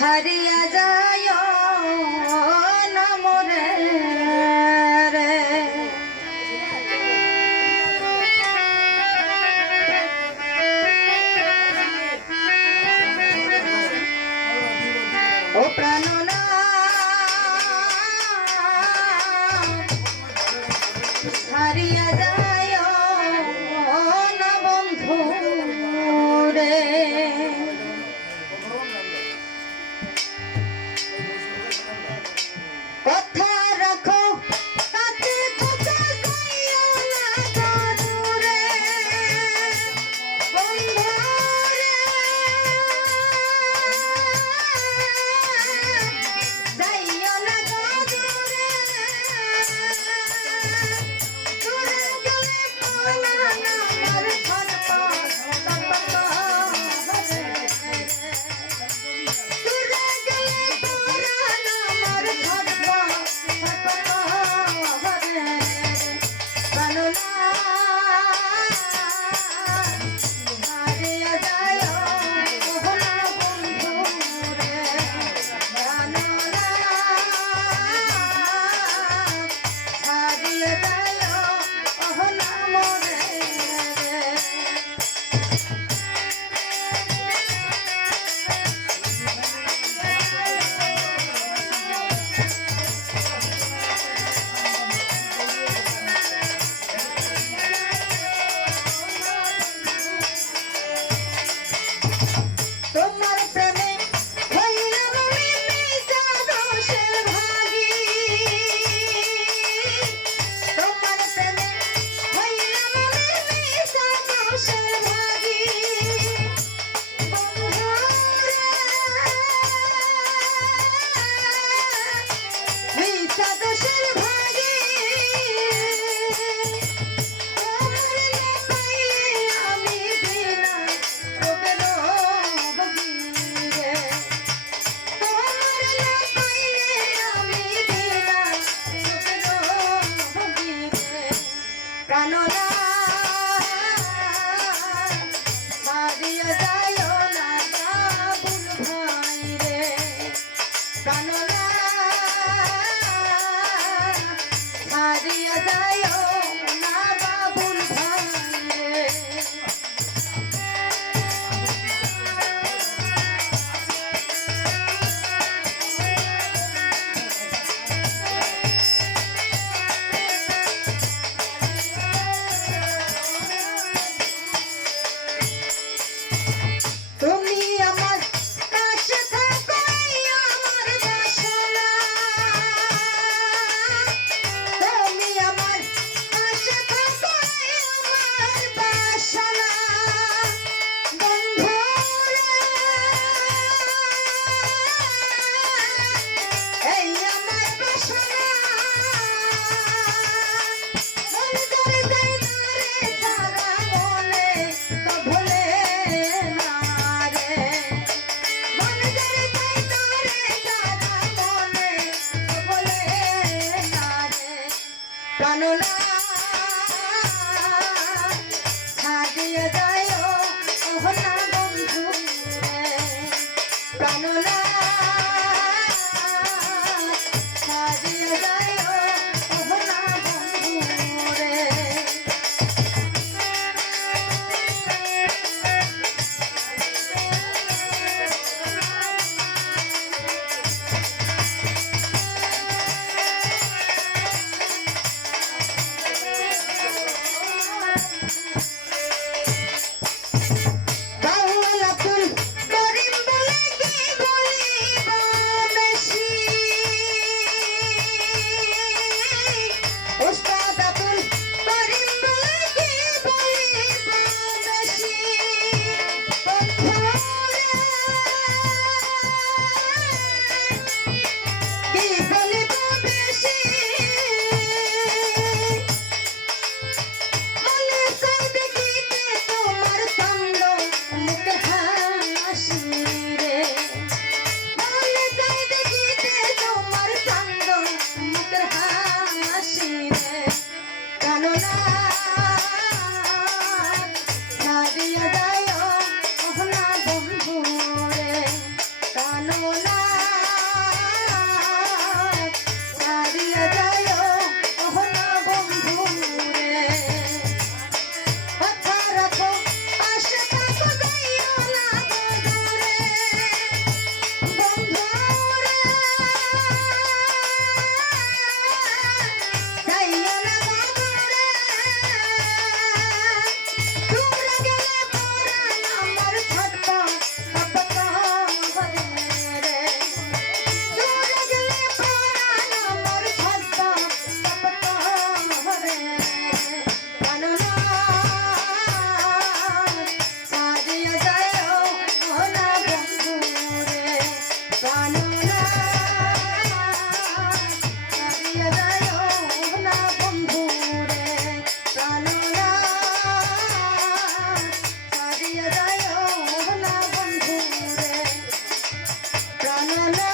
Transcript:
হারিয়া যায় নমরে ও প্রাণনা হারিয়া যায় হারিয়ে প্রাণনা no. la la